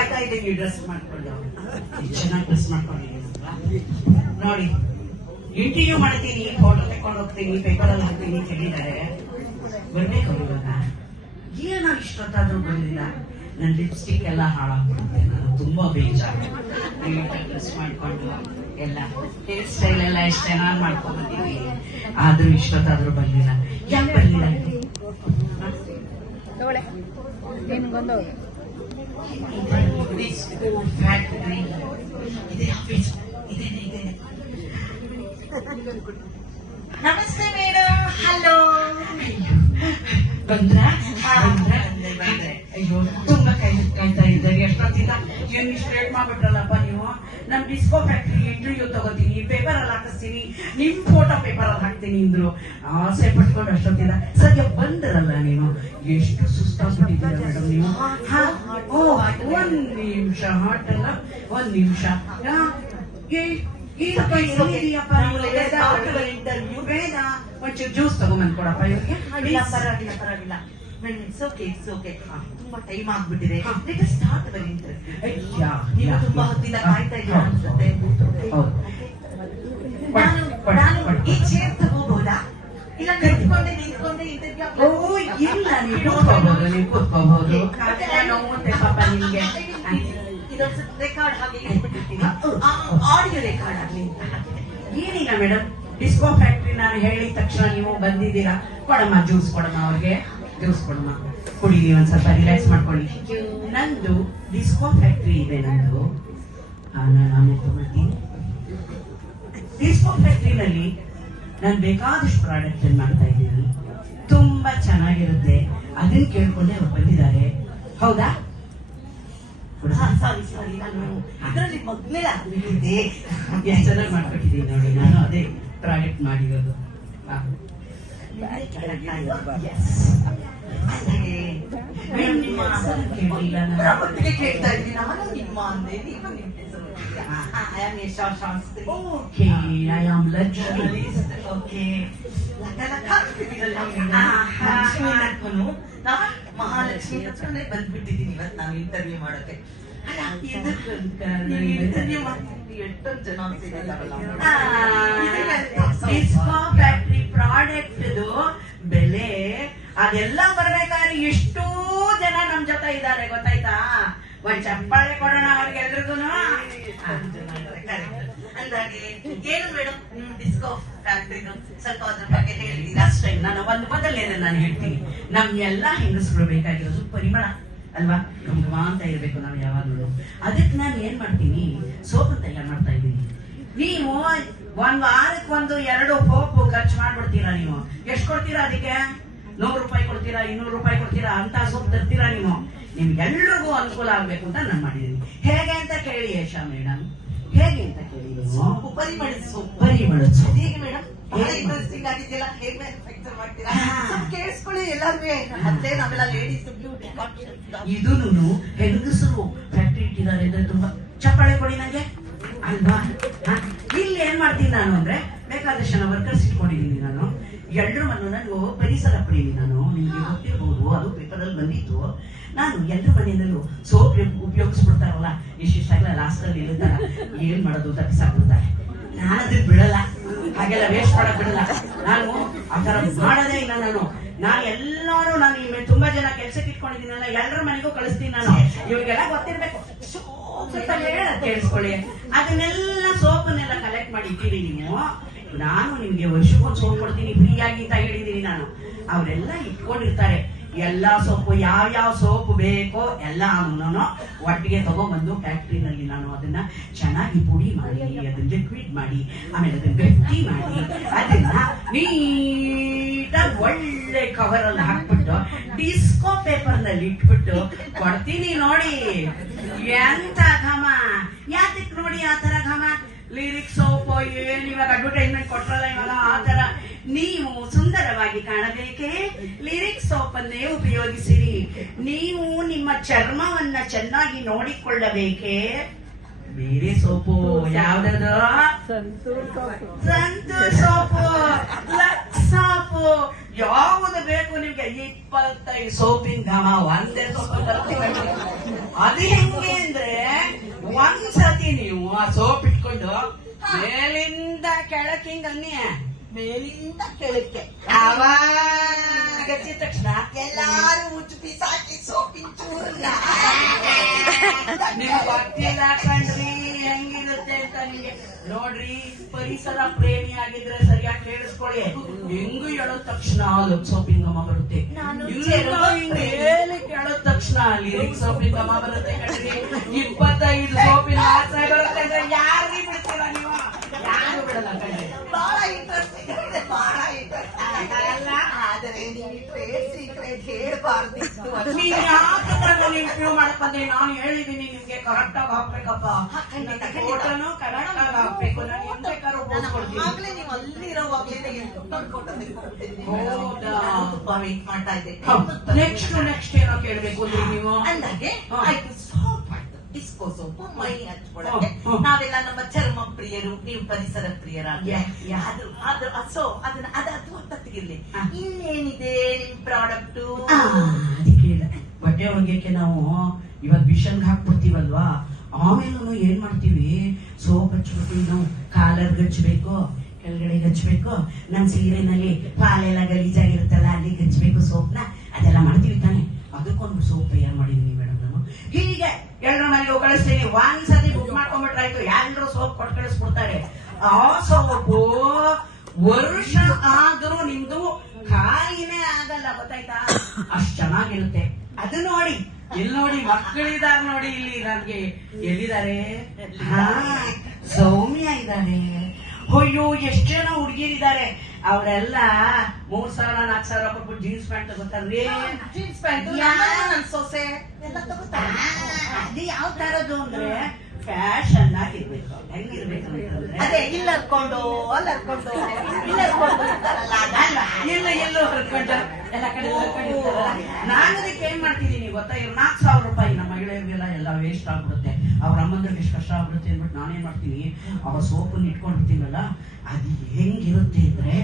ಕಾಯ್ತಾ ಇದ್ದೀನಿ ಡ್ರೆಸ್ ಮಾಡ್ಕೊಂಡು. ಚೆನ್ನಾಗಿ ಡ್ರೆಸ್ ಮಾಡ್ಕೊಂಡಿದ್ದೀನಲ್ಲ ನೋಡಿ. ಇಂಟರ್ವ್ಯೂ ಮಾಡ್ತೀನಿ, ಫೋಟೋ ತಕೊಂಡು ಹೋಗ್ತೀನಿ, ಪೇಪರ್ ಅಲ್ಲಿ ಹಾಕ್ತೀನಿ, ಕೇಳಿದ್ದಾರೆ ಬರ್ಬೇಕು ಇವಾಗ. ಏನೋ ಇಷ್ಟೊತ್ತಾದ್ರೂ ಬಂದಿಲ್ಲ. ನನ್ನ ಲಿಪ್ಸ್ಟಿಕ್ ಎಲ್ಲ ಹಾಳಾಗ್ಬಿಡುತ್ತೆ. ನಾನು ತುಂಬಾ ಬೇಜಾರು. ನೀಟಾಗಿ ಡ್ರೆಸ್ ಮಾಡ್ಕೊಂಡು ಎಲ್ಲ ಹೇರ್ ಸ್ಟೈಲ್ ಎಲ್ಲ ಎಷ್ಟು ಚೆನ್ನಾಗಿ ಮಾಡ್ಕೊಂಡ್ ಬಂದಿದ್ದೀನಿ, ಆದ್ರೂ ಇಷ್ಟೊತ್ತಾದ್ರೂ ಬಂದಿಲ್ಲ. ಯಾಕೆ ಬರ್ಲಿಲ್ಲ? ಫ್ಯಾಕ್ಟ್ರಿ ಇದೆ, ಆಫೀಸ್ ಇದೆ. ನಮಸ್ತೆ ಮೇಡಮ್. ಹಲೋ. ಬಂದ್ರ? ಅಯ್ಯೋ ತುಂಬಾ ಕಾಯ್ತಾ ಇದ್ದಾಗ ಎಷ್ಟೊತ್ತಿಂದ ಏನ್ ಇಷ್ಟು ಲೇಟ್ ಮಾಡ್ಬಿಟ್ರಲ್ಲಪ್ಪ ನೀವು. ನಮ್ ಡಿಸ್ಕೋ ಫ್ಯಾಕ್ಟ್ರಿ ಇಂಟರ್ವ್ಯೂ ತಗೋತೀನಿ, ಪೇಪರ್ ಅಲ್ಲಿ ಹಾಕಿಸ್ತೀನಿ, ನಿಮ್ ಫೋಟೋ ಪೇಪರ್ ಅಲ್ಲಿ ಹಾಕ್ತೀನಿ ಅಂದ್ರು. ಆಸೆ ಪಟ್ಕೊಂಡು ಅಷ್ಟೊತ್ತಿಂದ ಸದ್ಯ ಬಂದ್ರಲ್ಲ ನೀವು. ಎಷ್ಟು ಸುಸ್ತಾಗ್ಬಿಟ್ಟಿದ್ದೀರ ಮೇಡಮ್ ನೀವು. ಒಂದ್ ನಿಮಿಷ ಹಾಟ್ ಅಲ್ಲ, ಒಂದ್ ನಿಮಿಷ. ಒಂಚೂರು ಜ್ಯೂಸ್ ತಗೊಂಬಂದ್ ಕೊಡಪ್ಪ ಇವ್ರಿಗೆ. ಪರವಾಗಿಲ್ಲ ಮೇಡಮ್, ಇಟ್ಸ್ ಓಕೆ. ತುಂಬಾ ಟೈಮ್ ಆಗ್ಬಿಟ್ಟಿದೆ. ಸ್ಟಾರ್ಟ್ ಬರೀ ಇಂಟರ್ವ್ಯೂ. ನೀವು ತುಂಬಾ ಹೊತ್ತಿನ ಕಾಯ್ತಾ ಇದ್ದೀರಾ ಅನ್ಸುತ್ತೆ. ನಾನು ಈ ಚೇರ್ ತಗೋಬಹುದಾ, ಇಲ್ಲ ನಿಂತ್ಕೊಂಡೆ ಇಂಟರ್ವ್ಯೂ? ಇಲ್ಲ, ನೀವು ಕೂತ್ಕೋಬಹುದು. ಪಾಪ ನಿಮ್ಗೆ ಇದೊಂದು ರೆಕಾರ್ಡ್ ಹಾಗೆ ಇಟ್ಬಿಟ್ಟಿರ್ತೀನಿ, ಆಡಿಯೋ ರೆಕಾರ್ಡ್ ಆಗ್ಲಿ ಅಂತ ಹಾಕಿದೆ. ಏನಿಲ್ಲ ಮೇಡಮ್, ಡಿಸ್ಕೋ ಫ್ಯಾಕ್ಟ್ರಿ ನಾನು ಹೇಳಿದ ತಕ್ಷಣ ನೀವು ಬಂದಿದ್ದೀರಾ. ಕೊಡಮ್ಮ ಜ್ಯೂಸ್, ಕೊಡಮ್ಮ ಅವ್ರಿಗೆ ಜ್ಯೂಸ್ ಕೊಡಮ್ಮ, ಕುಡೀರಿ, ಒಂದ್ ಸ್ವಲ್ಪ ರಿಲ್ಯಾಕ್ಸ್ ಮಾಡ್ಕೊಳ್ಳಿ. ನಂದು ಡಿಸ್ಕೋ ಫ್ಯಾಕ್ಟ್ರಿ ಇದೆ ನಂದು. ನಾನು ತಗೊಳ್ತೀನಿ. ಡಿಸ್ಕೋ ಫ್ಯಾಕ್ಟ್ರಿನಲ್ಲಿ ನಾನು ಬೇಕಾದಷ್ಟು ಪ್ರಾಡಕ್ಟ್ ಮಾಡ್ತಾ ಇದ್ದೀನಿ. ತುಂಬಾ ಚೆನ್ನಾಗಿರುತ್ತೆ. ಅದನ್ನ ಕೇಳ್ಕೊಂಡೆ ಅವ್ರು ಬಂದಿದ್ದಾರೆ. ಹೌದಾ? ಸಾರಿ, ನಾನು ಇದರಲ್ಲಿ ಮೊದಲೇ ಆಗ್ಬಿಟ್ಟಿದ್ದೆ. ಎಷ್ಟು ಚೆನ್ನಾಗಿ ಮಾಡ್ಕೊಟ್ಟಿದ್ದೀನಿ ನೋಡಿ. ನಾನು ಅದೇ ಪ್ರಾಡಕ್ಟ್ ಮಾಡಿರೋದು. ಕೇಳ್ತಾ ಇದ್ದೀನಿ. ನಾನು ನಿಮ್ಮ ಅಂದೆ, ನೀವು ನಿಮ್ಮ ಹೆಸರು. I am Yasha Shastri. Okay, I am Lakshmi. Okay, Mahalakshmi ಹತ್ರನೇ ಬಂದ್ಬಿಟ್ಟಿದ್ದೀನಿ ಇವತ್ತು ನಾನು ಇಂಟರ್ವ್ಯೂ ಮಾಡೋಕೆ. ಇಂಟರ್ವ್ಯೂ ಮಾಡ್ತಿದ್ದೀನಿ, ಎಷ್ಟೊಂದು ಜನ ಡಿಸ್ಕೋ ಫ್ಯಾಕ್ಟ್ರಿ ಪ್ರಾಡಕ್ಟ್ ಬೆಲೆ ಅದೆಲ್ಲ ಬರ್ಬೇಕಾದ್ರೆ ಎಷ್ಟೋ ಜನ ನಮ್ ಜೊತೆ ಇದ್ದಾರೆ, ಗೊತ್ತಾಯ್ತಾ? ಒಂದ್ ಚಪ್ಪಾಳೆ ಕೊಡೋಣ ಅವ್ರಿಗೆಲ್ರಿಗೂ. ಅಂದಾಗೆ ಏನು ಮೇಡಮ್ ನಿಮ್ ಡಿಸ್ಕೋ ಫ್ಯಾಕ್ಟ್ರಿದು ಸ್ವಲ್ಪ ಅದ್ರ ಬಗ್ಗೆ ಹೇಳ್ತೀರಾ? ಅಷ್ಟೇ, ನಾನು ಒಂದು ಬದಲೇನೆ ನಾನು ಹೇಳ್ತೀನಿ. ನಮ್ಗೆಲ್ಲ ಹೆಂಗಸರು ಬೇಕಾಗಿರೋದು ಪರಿಮಳ ಅಲ್ವಾ? ಘಮ ಅಂತ ಇರ್ಬೇಕು ನಾವು ಯಾವಾಗಲೂ. ಅದಕ್ಕೆ ನಾನು ಏನ್ ಮಾಡ್ತೀನಿ, ಸೋಪ್ ತಯಾರು ಮಾಡ್ತಾ ಇದ್ದೀನಿ. ನೀವು ಒಂದ್ ವಾರಕ್ಕೊಂದು 2 ಸೋಪ್ ಖರ್ಚು ಮಾಡ್ಬಿಡ್ತೀರಾ. ನೀವು ಎಷ್ಟು ಕೊಡ್ತೀರಾ ಅದಕ್ಕೆ? 100 ರೂಪಾಯಿ ಕೊಡ್ತೀರಾ, 200 ರೂಪಾಯಿ ಕೊಡ್ತೀರಾ ಅಂತ ಸೋಪ್ ತರ್ತೀರಾ ನೀವು. ನಿಮ್ಗೆಲ್ರಿಗೂ ಅನುಕೂಲ ಆಗ್ಬೇಕು ಅಂತ ನಾನು ಮಾಡಿದ್ದೀನಿ. ಹೇಗೆ ಅಂತ ಕೇಳಿ ಯಶಾ ಮೇಡಮ್, ಹೇಗೆ ಅಂತ ಕೇಳಿ. ಪರಿಮಳದ ಸೋಪ್ ಹೇಗೆ ಮೇಡಮ್? ಇಂಟ್ರೆಸ್ಟಿಂಗ್ ಆಗಿದೆಯಲ್ಲ, ಹೇಗೆ ಮ್ಯಾನುಫ್ಯಾಕ್ಚರ್ ಮಾಡ್ತೀರಾ? ಕೇಳಿಸ್ಕೊಳ್ಳಿ ಎಲ್ಲಾರ್ಗೆ. ಮತ್ತೆ ನಾವೆಲ್ಲ ಲೇಡೀಸ್ ಬ್ಯೂಟಿ ಇದೂನು ಹೆಂಗಸರು ಫ್ಯಾಕ್ಟ್ರಿ ಇಟ್ಟಿದ್ದಾರೆ ಅಂದ್ರೆ ತುಂಬಾ ಚಪ್ಪಾಳೆ ಕೊಡಿ ನಂಗೆ ಅಲ್ವಾ? ಇಲ್ಲಿ ಏನ್ ಮಾಡ್ತೀನಿ ನಾನು ಅಂದ್ರೆ, ಬೇಕಾದಷ್ಟು ಜನ ವರ್ಕರ್ಸ್ ಇಟ್ಕೊಂಡಿದ್ದೀನಿ ನಾನು. ಎಲ್ರ ಮನೆಯಲ್ಲೂ ಪರಿಸರ ಪಡೀನಿ ನಾನು. ನಿಮ್ಗೆ ಗೊತ್ತಿರ್ಬೋದು, ಅದು ಪೇಪರ್ ಅಲ್ಲಿ ಬಂದಿತ್ತು. ನಾನು ಎಲ್ರ ಮನೆಯಲ್ಲೂ ಸೋಪ್ ಉಪಯೋಗಿಸ್ಬಿಡ್ತಾರಲ್ಲ, ಇಷ್ಟಿಷ್ಟಾಗಲ್ಲ, ಲಾಸ್ಟ್ ಅಲ್ಲಿ ಇರುತ್ತಲ್ಲ, ಏನ್ ಮಾಡೋದು ತಪ್ಪಿಸಾಕ್ಬಿಡ್ತಾರೆ. ನಾನು ಅದನ್ನ ಬಿಡಲ್ಲ, ಹಾಗೆಲ್ಲ ವೇಸ್ಟ್ ಮಾಡಕ್ ಬಿಡಲ್ಲ. ನಾನು ಆತರ ಮಾಡೋದೇ ಇಲ್ಲ. ನಾನು ಎಲ್ಲಾರು ನಾನು ತುಂಬಾ ಜನ ಕೆಲ್ಸಕ್ಕೆ ಇಟ್ಕೊಂಡಿದ್ದೀನಲ್ಲ, ಎಲ್ಲರ ಮನೆಗೂ ಕಳಿಸ್ತೀನಿ ನಾನು. ಇವ್ರಿಗೆಲ್ಲ ಗೊತ್ತಿರ್ಬೇಕು, ಸ್ವಲ್ಪ ಕೇಳಿಸ್ಕೊಳ್ಳಿ. ಅದನ್ನೆಲ್ಲ ಸೋಪನ್ನೆಲ್ಲ ಕಲೆಕ್ಟ್ ಮಾಡಿ ಇಟ್ಟಿದ್ದೀನಿ ನೀವು. ನಾನು ನಿಮ್ಗೆ ವರ್ಷಕ್ಕೊಂದು ಸೋಪ್ ಕೊಡ್ತೀನಿ ಫ್ರೀಯಾಗಿ ಅಂತ ಹೇಳಿದೀನಿ ನಾನು. ಅವರೆಲ್ಲ ಇಟ್ಕೊಂಡಿರ್ತಾರೆ ಎಲ್ಲಾ ಸೋಪು, ಯಾವ್ಯಾವ ಸೋಪ್ ಬೇಕೋ ಎಲ್ಲ ಒಟ್ಟಿಗೆ ತಗೊಂಡ್ಬಂದು ಫ್ಯಾಕ್ಟ್ರಿನಲ್ಲಿ ನಾನು ಅದನ್ನ ಚೆನ್ನಾಗಿ ಪುಡಿ ಮಾಡಿ, ಅದನ್ನ ಲಿಕ್ವಿಡ್ ಮಾಡಿ, ಆಮೇಲೆ ಅದನ್ನ ಗಟ್ಟಿ ಮಾಡಿ, ಅದನ್ನ ನೀಟಾಗಿ ಒಳ್ಳೆ ಕವರ್ ಅಲ್ಲಿ ಹಾಕ್ಬಿಟ್ಟು ಡಿಸ್ಕೋ ಪೇಪರ್ ನಲ್ಲಿ ಇಟ್ಬಿಟ್ಟು ಕೊಡ್ತೀನಿ ನೋಡಿ. ಎಂತ ಘಮ! ಯಾತಕ್ ನೋಡಿ ಆತರ ಘಮ? ಲಿರಿಕ್ಸ್ ಸೋಪ್ ಏನ್ ಇವಾಗ ಅಡ್ವರ್ಟೈಸ್ಮೆಂಟ್ ಕೊಟ್ರಲ್ಲ ಇವಾಗ ಆತರ. ನೀವು ಸುಂದರವಾಗಿ ಕಾಣಬೇಕೆ ಲಿರಿಕ್ಸ್ ಸೋಪ್ ಅನ್ನೇ ಉಪಯೋಗಿಸಿರಿ. ನೀವು ನಿಮ್ಮ ಚರ್ಮವನ್ನ ಚೆನ್ನಾಗಿ ನೋಡಿಕೊಳ್ಳಬೇಕೆ ಬೇರೆ ಸೋಪು ಯಾವ್ದದು? ಸಂತೂರ್ ಸೋಪು, ಲಕ್ಸ್ ಸೋಪು, ಯಾವುದು ಬೇಕು ನಿಮ್ಗೆ? 25 ಸೋಪಿನ ಘಮ ಒಂದೇ ಸೋಪ್. ಅದು ಹೆಂಗೆ ಅಂದ್ರೆ ಒಂದ್ಸತಿ ನೀವು ಆ ಸೋಪ್ ಇಟ್ಕೊಂಡು ಮೇಲಿಂದ ಕೆಳಕ್ ಹಿಂಗ ಅನ್ನಿ, ಮೇಲಿಂದ ಕೆಳಕ್ಕೆ ಅವಾಗ ಗಚ್ಚಿದ ತಕ್ಷಣ ಎಲ್ಲಾರು ಉಚ್ಚು ಪಿಸಾಕಿ ಸೋಪಿನ ಚೂರ್ನ ನಿಮ್ಗೆ ಗೊತ್ತಿಲ್ಲ ಕಣ್ರಿ ಹೆಂಗಿರುತ್ತೆ ಅಂತ. ನಿಮ್ಗೆ ನೋಡ್ರಿ, ಪರಿಸರ ಪ್ರೇಮಿ ಆಗಿದ್ರೆ ಸರಿಯಾಗಿ ಕೇಳಿಸ್ಕೊಳ್ಳಿ. ಹೆಂಗು ಹೇಳೋ ತಕ್ಷಣ ಸೋಪಿನ ಘಮ ಬರುತ್ತೆ, ಮೇಲೆ ಕೇಳೋ ತಕ್ಷಣ ಲಿರಿಕ್ ಸೋಪಿನ ಘಮ ಬರುತ್ತೆ ಕಣ್ರಿ. 25 ಸೋಪಿನ ವಾಸನೆ ಬರುತ್ತೆ ಅಂದ್ರೆ ಯಾರಿಗೆ ಬಿಡ್ತೀರ ನೀವು? ಯಾರು ಬಿಡಲ್ಲ ಕಣ್ರಿ. ಬಹಳ ಇಂಟ್ರೆಸ್ಟಿಂಗ್ ಇದೆ, ಬಹಳ ಇಂಟ್ರೆಸ್ಟಿಂಗ್ ಅಲ್ಲ. ಆದರೆ ನೀವು ಟ್ರೇಡ್ ಸೀಕ್ರೆಟ್ ಹೇಳ್ಬಾರ್ದಿತ್ತು. ನೀವ್ ಯಾಕಂದ್ರೆ ಇಂಟರ್ವ್ಯೂ ಮಾಡಕ್ ಬಂದೆ? ನಾನು ಹೇಳಿದೀನಿ ನಿಮ್ಗೆ ಕರೆಕ್ಟ್ ಆಗಿ ಹಾಕ್ಬೇಕಪ್ಪ, ಫೋಟೋನು ಕರೆಕ್ಟ್ ಆಗಿ ಹಾಕ್ಬೇಕು. ನಾನು ಏನ್ ಬೇಕಾದ್ರೂ ಓದ್ಕೊಳ್ತೀನಿ. ಆಗ್ಲೇ ನೀವು ಅಲ್ಲಿರೋವಾಗ್ಲೇ ಹೌದಾ? ತುಂಬಾ ವೇಟ್ ಮಾಡ್ತಾ ಇದ್ದೆ. ನೆಕ್ಸ್ಟ್ ಏನೋ ಕೇಳ್ಬೇಕು ಅಂದ್ರೆ ನೀವು ಅಂದಾಗೆ ಆಯ್ತು, ಸೋಪ್ ಆಯ್ತು, ಡಿಸ್ಕೋ ಸೋಪು ಮೈ ಹಚ್ಕೊಳಕ್ಕೆ. ನಾವೆಲ್ಲ ನಮ್ಮ ಚರ್ಮ ಪ್ರಿಯರು, ನೀವು ಪರಿಸರ ಪ್ರಿಯರಾಗಿ ಅದು ತೆಗಿರ್ಲಿ. ಇನ್ನೇನಿದೆ ನಿಮ್ ಪ್ರಾಡಕ್ಟ್? ಅದಕ್ಕೆ ಬಟ್ಟೆ ಒಗೆಯಕ್ಕೆ ನಾವು ಇವಾಗ ಮಿಷನ್ಗೆ ಹಾಕ್ಬಿಡ್ತೀವಲ್ವಾ, ಆಮೇಲೆ ಏನ್ ಮಾಡ್ತೀವಿ, ಸೋಪ್ ಹಚ್ಬಿಡ್ತೀವಿ. ನಾವು ಕಾಲರ್ ಹಚ್ಬೇಕು, ಕೆಳಗಡೆ ಹಚ್ಬೇಕು, ನಮ್ ಸೀರೆನಲ್ಲಿ ಪಾಲೆಲ್ಲ ಗಲೀಜಾಗಿರುತ್ತಲ್ಲ ಅಲ್ಲಿ ಹಚ್ಬೇಕು ಸೋಪ್ನ, ಅದೆಲ್ಲ ಮಾಡ್ತೀವಿ ತಾನೆ. ಅದಕ್ಕೊಂದು ಸೋಪ್ ತಯಾರು ಮಾಡಿದೀನಿ ಮೇಡಮ್ ನಾನು. ಹೀಗೆ ಎಲ್ಲರ ಮನೆಗೆ ಕಳಿಸ್ತೀನಿ. ಒಂದ್ಸತಿ ಬುಕ್ ಮಾಡ್ಕೊಂಡ್ಬಿಟ್ರಾಯ್ತು, ಎಲ್ಲರೂ ಸೋಪ್ ಕೊಟ್ಟು ಕಳಿಸ್ಬಿಡ್ತಾರೆ. ಆ ಸೋಪು ವರ್ಷ ಆದ್ರೂ ನಿಮ್ದು ಖಾಲಿನೇ ಆಗಲ್ಲ, ಗೊತ್ತಾಯ್ತಾ? ಅಷ್ಟ್ ಚೆನ್ನಾಗಿರುತ್ತೆ. ಅದು ನೋಡಿ, ಇಲ್ಲಿ ನೋಡಿ, ಮಕ್ಕಳಿದಾರೆ ನೋಡಿ, ಇಲ್ಲಿ ನನ್ಗೆ ಎಲ್ಲಿದ್ದಾರೆ? ಸೌಮ್ಯ ಇದ್ದಾರೆ. ಅಯ್ಯೋ, ಎಷ್ಟ್ ಜನ ಹುಡುಗಿರಿದ್ದಾರೆ. ಅವರೆಲ್ಲ 3,000 4,000 ಕೊಟ್ಬಿಟ್ಟು ಜೀನ್ಸ್ ಪ್ಯಾಂಟ್ ತಗೋತಾರ್ರಿ. ಜೀನ್ಸ್ ಪ್ಯಾಂಟ್ ನನ್ ಸೊಸೆ ಎಲ್ಲ ತಗೋತಾ. ಅದು ಯಾವ ತರದ್ದು ಅಂದ್ರೆ ಫ್ಯಾಷನ್ ಆಗಿರ್ಬೇಕು. ಹೆಂಗಿರ್ಬೇಕು ಅಂತಂದ್ರೆ ಅದೇ ಇಲ್ಲಿ ಹರ್ಕೊಂಡು ಅಲ್ಲಿ ಹರ್ಕೊಂಡು ಇಲ್ಲಿ ಹರ್ಕೊಂಡು ಇರ್ತಾರಲ್ಲ, ಅದಲ್ಲ. ಎಲ್ಲೋ ಹರ್ಕೊಂಡು ಎಲ್ಲ ಕಡೆ ಹರ್ಕೊಂಡಿರ್ತಾರಲ್ಲ. ನಾನು ಅದಕ್ಕೆ ಏನ್ ಮಾಡ್ತಿದ್ದೀನಿ ಗೊತ್ತಾ? 4,000 ರೂಪಾಯಿ ನಮ್ಮ ಮಹಿಳೆಯರಿಗೆಲ್ಲ ಎಲ್ಲ ವೇಸ್ಟ್ ಆಗ್ಬಿಡುತ್ತೆ. ಅವ್ರ ಅಮ್ಮಂದ್ರಿಗೆ ಎಷ್ಟು ಕಷ್ಟ ಆಗ್ಬಿಡುತ್ತೆ ಅಂದ್ಬಿಟ್ಟು ನಾನೇನ್ ಮಾಡ್ತೀನಿ, ಅವ್ರ ಸೋಪನ್ನು ಇಟ್ಕೊಂಡಿರ್ತೀನಲ್ಲ, ಅದು ಹೆಂಗಿರುತ್ತೆ ಅಂದ್ರೆ,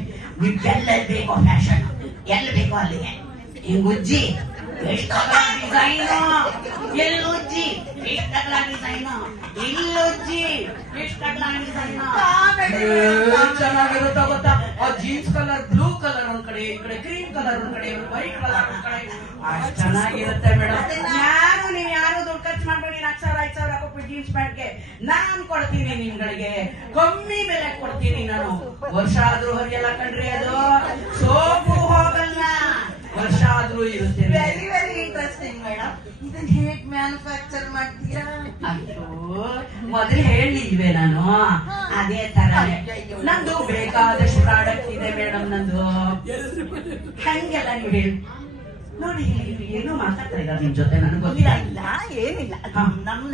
ನಿಮ್ಗೆಲ್ಲ ಬೇಕೋ ಫ್ಯಾಷನ್, ಎಲ್ಲಿ ಬೇಕೋ ಅಲ್ಲಿಗೆ ಹಿಂಗ್ ಉಜ್ಜಿ ಡಿಸೈನು, ಎಲ್ಲುಜ್ಜಿ ಡಿಸೈನು, ಇಲ್ಲುಜ್ಜಿ ಡಿಸೈನು ಚೆನ್ನಾಗಿರುತ್ತ ಗೊತ್ತಾ? ಆ ಜೀನ್ಸ್ ಕಲರ್ ಬ್ಲೂ ಕಲರ್ ಒಂದ್ ಕಡೆ, ಈ ಕಡೆ ಕ್ರೀಮ್ ಕಲರ್ ಒಂದ್ ಕಡೆ, ವೈಟ್ ಕಲರ್ ಒಂದ್ ಕಡೆ, ಅಷ್ಟ್ ಚೆನ್ನಾಗಿರುತ್ತೆ ಮೇಡಮ್. ನೀವು ಯಾರು ದುಡ್ಡು ಖರ್ಚು ಮಾಡ್ಬೇಡಿ. 4,000 5,000 ಹಾಕೋಬಿಟ್ಟು ಜೀನ್ಸ್ ಪ್ಯಾಂಟ್ಗೆ ನಾನು ಕೊಡ್ತೀನಿ, ನಿಮ್ಗಳಿಗೆ ಕಮ್ಮಿ ಬೆಲೆ ಕೊಡ್ತೀನಿ ನಾನು. ವರ್ಷ ಆದ್ರೂ ಹರಿಯಲ್ಲ ಕಣ್ರಿ, ಅದು ಸೋಪು ಹೋಗಲ್ಲ, ವರ್ಷ ಆದ್ರೂ ಇರುತ್ತೆ. Very very interesting madam. ಇದನ್ನ ಹೇಗ್ ಮ್ಯಾನುಫ್ಯಾಕ್ಚರ್ ಮಾಡ್ತೀರಾ? ಅಯ್ಯೋ, ಮೊದಲು ಹೇಳಿಲ್ವೇ ನಾನು? ಅದೇ ತರ ನಂದು ಬೇಕಾದಷ್ಟು ಪ್ರಾಡಕ್ಟ್ ಇದೆ ಮೇಡಮ್. ನಂದು ಹಂಗೆಲ್ಲ ನೀವು ಹೇಳಿ ನೋಡಿ. ಏನು ಮಾತಾಡ್ತಾ ಇದ್ದಾರೆ ನಿಮ್ ಜೊತೆ? ನನಗೆ ಗೊತ್ತಿಲ್ಲ. ಇಲ್ಲ ಏನಿಲ್ಲ, ನಮ್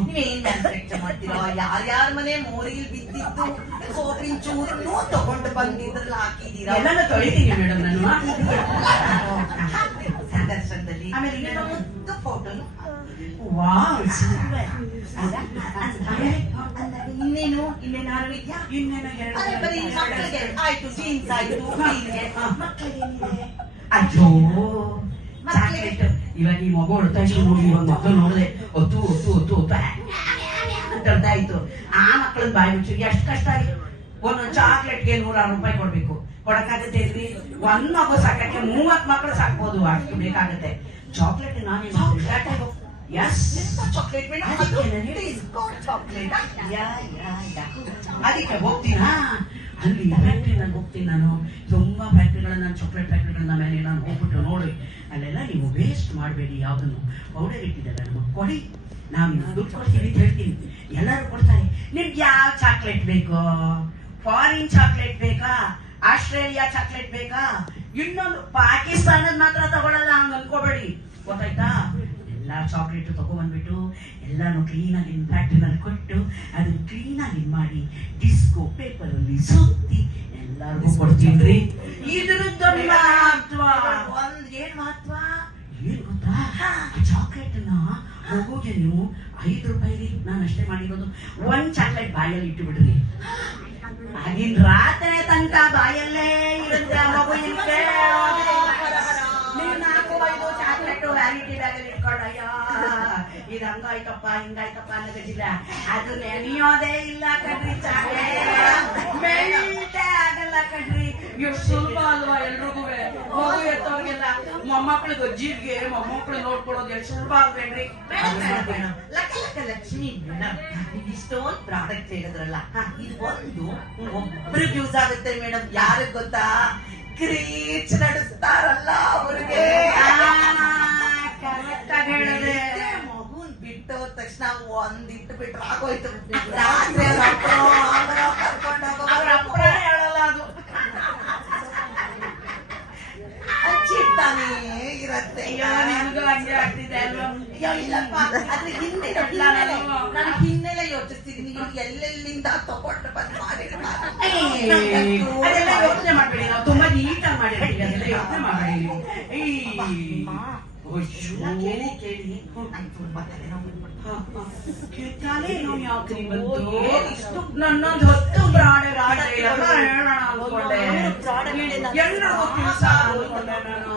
ನೀವೇನ್ ಮ್ಯಾನುಫ್ಯಾಕ್ಚರ್ ಮಾಡ್ತೀರಾ? ಯಾರ್ಯಾರ ಮನೆ ಮೋರಿಲ್ ಬಿದ್ದಿದ್ದು ಸೋಪಿನ ಚೂರನ್ನು ತಗೊಂಡು ಬಂದಿದ್ರಲ್ಲ ಹಾಕಿದೀರಾ? ಎಲ್ಲ ತೊಳಿತೀನಿ ಮೇಡಮ್ ನಾನು ಸಂದರ್ಶನದಲ್ಲಿ. ಆಮೇಲೆ ಇನ್ನೊಂದು ಫೋಟೋನು. ವಾವ್, ಇನ್ನೇನು ಇನ್ನೇನಾರು ಇದೆಯಾ? ಬರೀ ಮಕ್ಕಳಿಗೆ ಆಯ್ತು, ಜೀನ್ಸ್ ಆಯ್ತು, ಮಕ್ಕಳಿಗೆ ಅಯ್ಯೋ ಚಾಕ್ಲೇಟ್. ಇವಾಗ ಈ ಮಗು ಹೊಡ್ತಾ ಇಷ್ಟು ನೋಡಿ, ಇವಾಗ ಮಕ್ಕಳು ನೋಡಿದೆ ಒತ್ತು ಒತ್ತು ಒತ್ತು ಒತ್ತು ಅಂತ ಹೇಳ್ತಾ ಇತ್ತು. ಆ ಮಕ್ಕಳನ್ನ ಬಾಯಿ ಮುಚ್ಚಿ ಎಷ್ಟು ಕಷ್ಟ ಆಗಿ ಒಂದೊಂದು ಚಾಕ್ಲೇಟ್ಗೆ 106 ರೂಪಾಯಿ ಕೊಡ್ಬೇಕು. ಕೊಡಕ್ಕಾಗತ್ತೆ ಇಲ್ರಿ? ಒಂದ್ ಮಗು ಸಾಕಕ್ಕೆ 30 ಮಕ್ಕಳು ಸಾಕ್ಬೋದು, ಅಷ್ಟು ಬೇಕಾಗತ್ತೆ. ಚಾಕ್ಲೇಟ್ ನಾನೇ ಚಾಕ್ಲೇಟ್ ಅದಕ್ಕೆ ಹೋಗ್ತೀನಾ ಅಲ್ಲಿ ಫ್ಯಾಕ್ಟ್ರಿನಲ್ಲಿ ಹೋಗ್ತೀನಿ ನಾನು. ತುಂಬಾ ಫ್ಯಾಕ್ಟ್ರಿಗಳನ್ನ, ಚಾಕ್ಲೇಟ್ ಫ್ಯಾಕ್ಟ್ರಿಗಳನ್ನ ಮೇಲೆ ನಾನು ಹೋಗ್ಬಿಟ್ಟು ನೋಡಿ, ಅಲ್ಲೆಲ್ಲ ನೀವು ವೇಸ್ಟ್ ಮಾಡಬೇಡಿ, ಯಾವ್ದನ್ನು ಪೌಡರ್ ಇಟ್ಟಿದ್ದಾರೆ ನಮಗೆ ಕೊಡಿ, ನಾವು ದುಡ್ಡು ಕೊಡ್ತೀವಿ ಅಂತ ಹೇಳ್ತೀನಿ. ಎಲ್ಲರೂ ಕೊಡ್ತಾರೆ. ನಿಮ್ಗೆ ಯಾವ ಚಾಕ್ಲೇಟ್ ಬೇಕು? ಫಾರಿನ್ ಚಾಕ್ಲೇಟ್ ಬೇಕಾ? ಆಸ್ಟ್ರೇಲಿಯಾ ಚಾಕ್ಲೇಟ್ ಬೇಕಾ? ಇನ್ನೊಂದು ಪಾಕಿಸ್ತಾನದ ಮಾತ್ರ ತಗೊಳ್ಳಲ್ಲ, ಹಂಗ ಅನ್ಕೋಬೇಡಿ, ಗೊತ್ತಾಯ್ತಾ? ಎಲ್ಲ ಚಾಕ್ಲೇಟ್ ತಗೊಂಡ್ಬಂದ್ಬಿಟ್ಟು ಎಲ್ಲಾನು ಕ್ಲೀನ್ ಆಗಿ ಫ್ಯಾಕ್ಟ್ರಿನಲ್ಲಿ ಕೊಟ್ಟು ಅದನ್ನ ಕ್ಲೀನ್ ಆಗಿ ಮಾಡಿ ಡಿಸ್ಕೋ ಪೇಪರ್ ಅಲ್ಲಿ ಸುತ್ತಿ ಎಲ್ಲರಿಗೂ ಕೊಡ್ತೀನ್ರಿ. ಇದ್ರದ್ದು ಮಹತ್ವ ಏನ್ ಮಹತ್ವ ಏನ್ ಗೊತ್ತಾ? ಚಾಕ್ಲೇಟ್ ನ ಮಗುಗೆ ನೀವು 5 ರೂಪಾಯಿ ನಾನು ಅಷ್ಟೇ ಮಾಡಿರೋದು. 1 ಚಾಕ್ಲೇಟ್ ಬಾಯಲ್ಲಿ ಇಟ್ಟು ಬಿಡ್ರಿ, ಆಗಿನ ರಾತ್ರಿ ತನಕ ಬಾಯಲ್ಲೇ ಇರುತ್ತೆ ಆ ಮಗು. ನೀವು 4-5 ಚಾಕ್ಲೇಟ್ ಚಾರಿಟಿ ಬ್ಯಾಗಲ್ಲಿ ಇಟ್ಕೊಂಡು ಅಯ್ಯೋ ಇದು ಹಂಗಾಯ್ತಪ್ಪ ಹಿಂಗಾಯ್ತಪ್ಪ ಅನ್ನೋದಿಲ್ಲ. ಅದು ನೆನೆಯೋದೇ ಇಲ್ಲ ಕಣ್ರಿ, ಚಾಗೆ ಮೆಲ್ಟೇ ಆಗಲ್ಲ ಕಣ್ರಿ. ಎಷ್ಟು ಸುಲಭ ಅಲ್ವಾ ಎಲ್ರಿಗೂ, ಹೋಗು ಎತ್ತವ್ರಿಗೆಲ್ಲ ಮೊಮ್ಮಕ್ಳಿಗೆ ಅಜ್ಜಿಗೆ ಮೊಮ್ಮಕ್ಳು ನೋಡ್ಕೊಳ್ಳೋದು ಎಷ್ಟು ಸುಲಭ ಆಗ್ಬೇಡ್ರಿ. ಲಕ್ಷ್ಮಿ ಮೇಡಮ್, ಇಷ್ಟೊಂದು ಪ್ರಾಡಕ್ಟ್ ಹೇಳಿದ್ರಲ್ಲ, ಇದು ಒಂದು ಒಬ್ರಿಗೆ ಯೂಸ್ ಆಗುತ್ತೆ ಮೇಡಮ್. ಯಾರಿಗ್ ಗೊತ್ತಾ? ಕ್ರೀಚ್ ನಡೆಸ್ತಾರಲ್ಲ ಅವ್ರಿಗೆ. ಮಗುನ್ ಬಿಟ್ಟು ತಕ್ಷಣ ಒಂದಿಟ್ಟು ಬಿಟ್ರೆ ಆಗೋಯ್ತು. ರಾತ್ರಿ ಕರ್ಕೊಂಡು ಹೋಗೋರು ಹೇಳಲ್ಲ ಅದು ಚಿಟ್ಟಾನೇ ಇರತ್ತೆ. ನಿಮ್ಗೂ ಹಂಗೆ ಆಗ್ತಿದೆ ಅಲ್ವಾ? ಅಯ್ಯೋ ಇಲ್ಲಪ್ಪ, ಅದ್ರ ನಾನು ಹಿನ್ನೆಲೆ ಯೋಚಿಸ್ತಿದ್ದೀನಿ. ಇವ್ರು ಎಲ್ಲೆಲ್ಲಿಂದ ತಗೊಂಡು ಬಂದು ಮಾಡಿರ್ತಾರೆ. ಅದೆಲ್ಲ ಯೋಚನೆ ಮಾಡ್ಬೇಡಿ, ನಾವು ತುಂಬಾ ನೀಟಾಗಿ ಮಾಡಿರ್ತೀವಿ, ಅದೆಲ್ಲ ಯೋಚನೆ ಮಾಡಬೇಡಿ. ಕೇಳಿ ತುಂಬಾ ತಲೆನೋವು ಯಾಕ್ರಿ ಬಂತು? ನನ್ನೊಂದು 10 ಪ್ರಾಡಕ್ಟ್ ಹೇಳೋಣ ಅನ್ಕೊಂಡೆ, ಎಲ್ಲರಿಗೂ ಕೆಲಸ ಅನ್ಕೊಂಡೆ ನಾನು.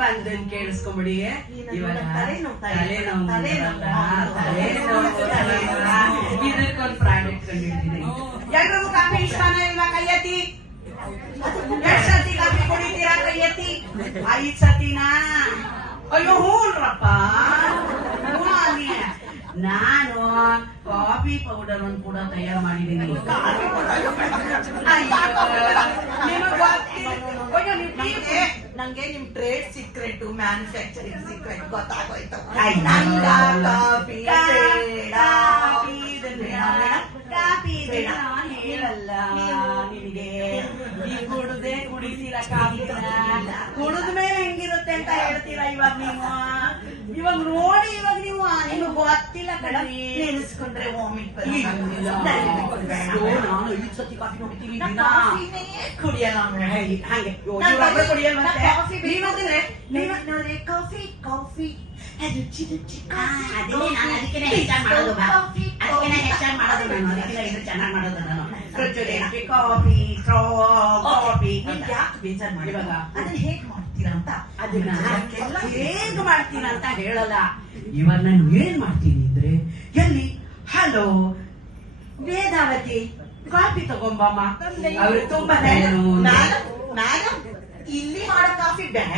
ಒಂದನ್ ಕೇಳಿಸ್ಕೊಂಬಿಡಿ. ಇವಾಗ ಇದಕ್ಕೊಂದು ಪ್ರಾಡಕ್ಟ್ ಕಂಡಿದ್ದೀನಿ. ಎಲ್ರಿಗೂ ಕಾಫಿ ಇಷ್ಟನೇ ಇಲ್ವಾ? ಕೈ ಎತ್ತಿ. 2 ಸತಿ ಕಾಫಿ ಕುಡಿತೀರಾ? ಕೈ ಎತ್ತಿ. 5 ಸತಿನಾ? ಅಯ್ಯೋ ಹೂನ್ರಪ್ಪ. ನಾನು ಕಾಫಿ ಪೌಡರ್ ಒಂದು ಕೂಡ ತಯಾರು ಮಾಡಿದ್ದೀನಿ. ನಂಗೆ ನಿಮ್ ಟ್ರೇಡ್ ಸೀಕ್ರೆಟ್, ಮ್ಯಾನುಫ್ಯಾಕ್ಚರಿಂಗ್ ಸೀಕ್ರೆಟ್ ಗೊತ್ತಾಗೋಯ್ತು. ಕಾಫಿ ಹೇಳಲ್ಲ ನಿನಗೆ. ಈ ಕುಡ್ದೇ ಕುಡಿತೀರ ಕಾಫಿನ, ಕುಡಿದ ಮೇಲೆ ಹೆಂಗಿರುತ್ತೆ ಅಂತ ಹೇಳ್ತೀರಾ ಇವಾಗ ನೀವು. ಇವಾಗ ನೋಡಿ, ಇವಾಗ ನೀವು ನಿಮ್ಗೆ ಗೊತ್ತಿಲ್ಲ ಕಣಿ. ನೆನೆಸ್ಕೊಂಡ್ರೆ ವಾಮಿಟ್ ನಾನು 5 ಸತಿ ಕಾಫಿ ಕುಡಿತೀವಿ. ಕುಡಿಯಲ್ಲ ಹಾಗೆ ಕುಡಿಯಲ್ವ? ಕಾಫಿ ಕಾಫಿ ರುಚಿ ರುಚಿ ಅದಕ್ಕೆ ಹೆಚ್ಚಾಗಿ ಮಾಡೋದು ನಾನು. ಅದಕ್ಕೆ ಚೆನ್ನಾಗಿ ಮಾಡೋದು ನಾನು. ಕಾಫಿ ಕಾಫಿ ಯಾಕೆ ಬೇಜಾರು ಮಾಡಿ ಇವಾಗ ಅದನ್ನ ಹೇಗ್ ಮಾಡ್ತೀರಾ ಅಂತ. ಅದನ್ನ ಹೇಗ್ ಮಾಡ್ತೀನ ಅಂತ ಹೇಳಲ್ಲ. ಇವಾಗ ನಾನು ಏನ್ ಮಾಡ್ತೀನಿ ಅಂದ್ರೆ, ಎಲ್ಲಿ ಹಲೋ ವೇದಾವತಿ ಕಾಫಿ ತಗೊಂಬಮ್ಮ, ಅವ್ರು ತುಂಬಾ ಮೇಡಮ್ ಇಲ್ಲಿ ಮಾಡೋ ಕಾಫಿ ಬೇಡ.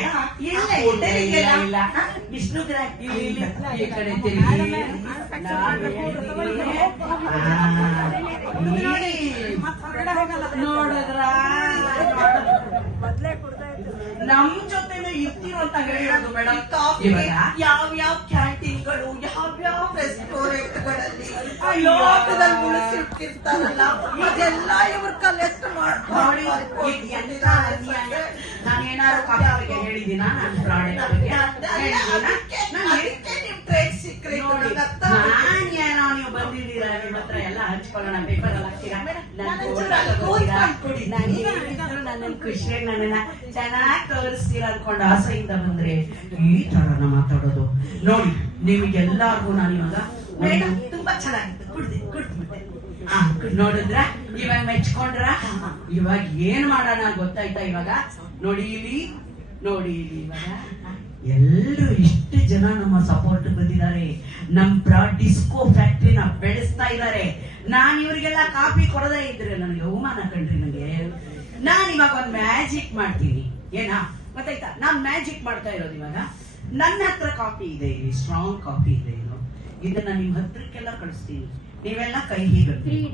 ಇಲ್ಲ ವಿಷ್ಣು ಈ ಕಡೆ ತಿರುಗಿ ನೋಡಿದ್ರ ನಮ್ ಜೊತೆನೂ ಇರ್ತೀರೋ ಅಂತ ಹೇಳಿರೋದು ಮೇಡಮ್. ಕಾಫಿ ಯಾವ ಕ್ಯಾಂಟೀನ್ಗಳು, ಯಾವ ರೆಸ್ಟೋರೆಂಟ್ಗಳಲ್ಲಿ ಲೋಕದಲ್ಲಿ ಉಳಿಸಿರ್ತಾರಲ್ಲ, ಇದೆಲ್ಲ ಇವ್ರ ಕಲೆಕ್ಟ್ ನೋಡಿ. ನಾನೇನಾದ್ರು ಕಾಫಿ ಬಗ್ಗೆ ಹೇಳಿದೀನ? ನನ್ನ ಪ್ರಾಡಕ್ಟ್ ನಾನೇನೋ ನೀವು ಬಂದಿದ್ದೀರಾ, ನಿಮ್ಮ ಹತ್ರ ಎಲ್ಲ ಹಂಚ್ಕೊಳ್ಳೋಣ, ಪೇಪರ್ ಎಲ್ಲ ಹಾಕ್ತೀರಾ, ನನ್ನ ಖುಷಿಯಾಗಿ ನನ್ನನ್ನ ಚೆನ್ನಾಗಿ ತೋರಿಸ್ತೀರಾ ಅನ್ಕೊಂಡು ಆಸೆಯಿಂದ ಬಂದ್ರೆ ಈ ತರನ ಮಾತಾಡೋದು ನೋಡಿ. ನಿಮಗೆಲ್ಲರಿಗೂ ನಾನು ಇವಾಗ ಮೇಡಮ್ ತುಂಬಾ ಚೆನ್ನಾಗಿತ್ತು, ಕುಡ್ದ್ಬಿಟ್ಟೆ. ನೋಡಿದ್ರ ಇವಾಗ ಮೆಚ್ಕೊಂಡ್ರ? ಇವಾಗ ಏನ್ ಮಾಡೋಣ ಗೊತ್ತಾಯ್ತಾ? ಇವಾಗ ನೋಡಿ ಇಲ್ಲಿ ಇವಾಗ ಎಲ್ರು ಇಷ್ಟು ಜನ ನಮ್ಮ ಸಪೋರ್ಟ್ ಬಂದಿದ್ದಾರೆ. ನಮ್ ಡಿಸ್ಕೋ ಫ್ಯಾಕ್ಟ್ರಿನ ಬೆಳೆಸ್ತಾ ಇದ್ದಾರೆ. ನಾನ್ ಇವ್ರಿಗೆಲ್ಲ ಕಾಫಿ ಕೊಡದೇ ಇದ್ರೆ ನನಗೆ ಅವಮಾನ ಕಂಡ್ರಿ. ನನಗೆ ನಾನ್ ಇವಾಗ ಒಂದ್ ಮ್ಯಾಜಿಕ್ ಮಾಡ್ತೀನಿ. ಏನಾ ಗೊತ್ತಾಯ್ತಾ? ನಾನ್ ಮ್ಯಾಜಿಕ್ ಮಾಡ್ತಾ ಇರೋದು ಇವಾಗ. ನನ್ನ ಹತ್ರ ಕಾಫಿ ಇದೆ, ಇಲ್ಲಿ ಸ್ಟ್ರಾಂಗ್ ಕಾಫಿ ಇದೆ. ಇದನ್ನ ನಿಮ್ ಹತ್ರಕ್ಕೆಲ್ಲ ಕಳಿಸ್ತೀನಿ. ನೀವೆಲ್ಲ ಕೈ ಹೀಗನ್ಬೇಕು,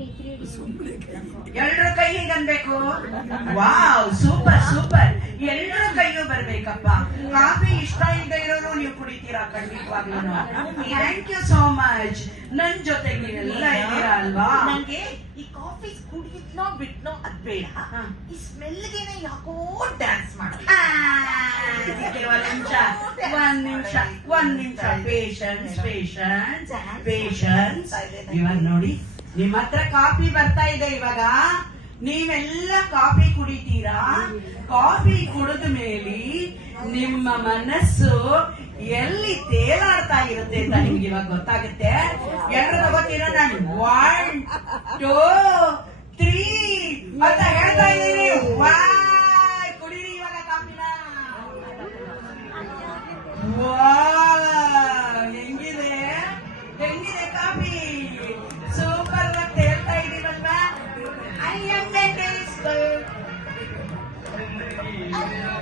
ಎಲ್ರು ಕೈ ಹೀಗನ್ಬೇಕು. Wow, super super. ಎಲ್ರು ಕೈಯೂ ಬರ್ಬೇಕಪ್ಪ. ಕಾಫಿ ಇಷ್ಟ ಇಲ್ಲದೆ ಇರೋರು ನೀವು ಕುಡಿತೀರಾ ಖಂಡಿತವಾಗ್ಲೂ. Thank you so much. ನನ್ ಜೊತೆಗೆ ನೀವೆಲ್ಲ ಇದ್ದೀರಾ ಅಲ್ವಾ? ನಂಗೆ ಈ ಕಾಫಿ ಕುಡಿದ್ನೋ ಬಿಟ್ನೋ ಅದ್ ಬೇಡ, ಈ ಸ್ಮೆಲ್ಗೆನೆ ಯಾಕೋ ಡ್ಯಾನ್ಸ್ ಮಾಡ. ಒಂದ್ ನಿಮಿಷ ಪೇಷನ್ಸ್. ಇವಾಗ ನೋಡಿ, ನಿಮ್ಮ ಹತ್ರ ಕಾಫಿ ಬರ್ತಾ ಇದೆ. ಇವಾಗ ನೀವೆಲ್ಲ ಕಾಫಿ ಕುಡಿತೀರಾ. ಕಾಫಿ ಕುಡಿದ ಮೇಲೆ ನಿಮ್ಮ ಮನಸ್ಸು ಎಲ್ಲಿ ತೇಲಾಡ್ತಾ ಇರುತ್ತೆ ಅಂತ ನಿಮ್ಗೆ ಇವಾಗ ಗೊತ್ತಾಗುತ್ತೆ. ಎಲ್ಲರೂ ತಗೋತೀರಾ? ನಾನು 1 2 3 ಅಂತ ಹೇಳ್ತಾ ಇದ್ದೀನಿ. ಕುಡೀರಿ ಇವಾಗ ಕಾಫಿನ. ಅಯ್ಯೋ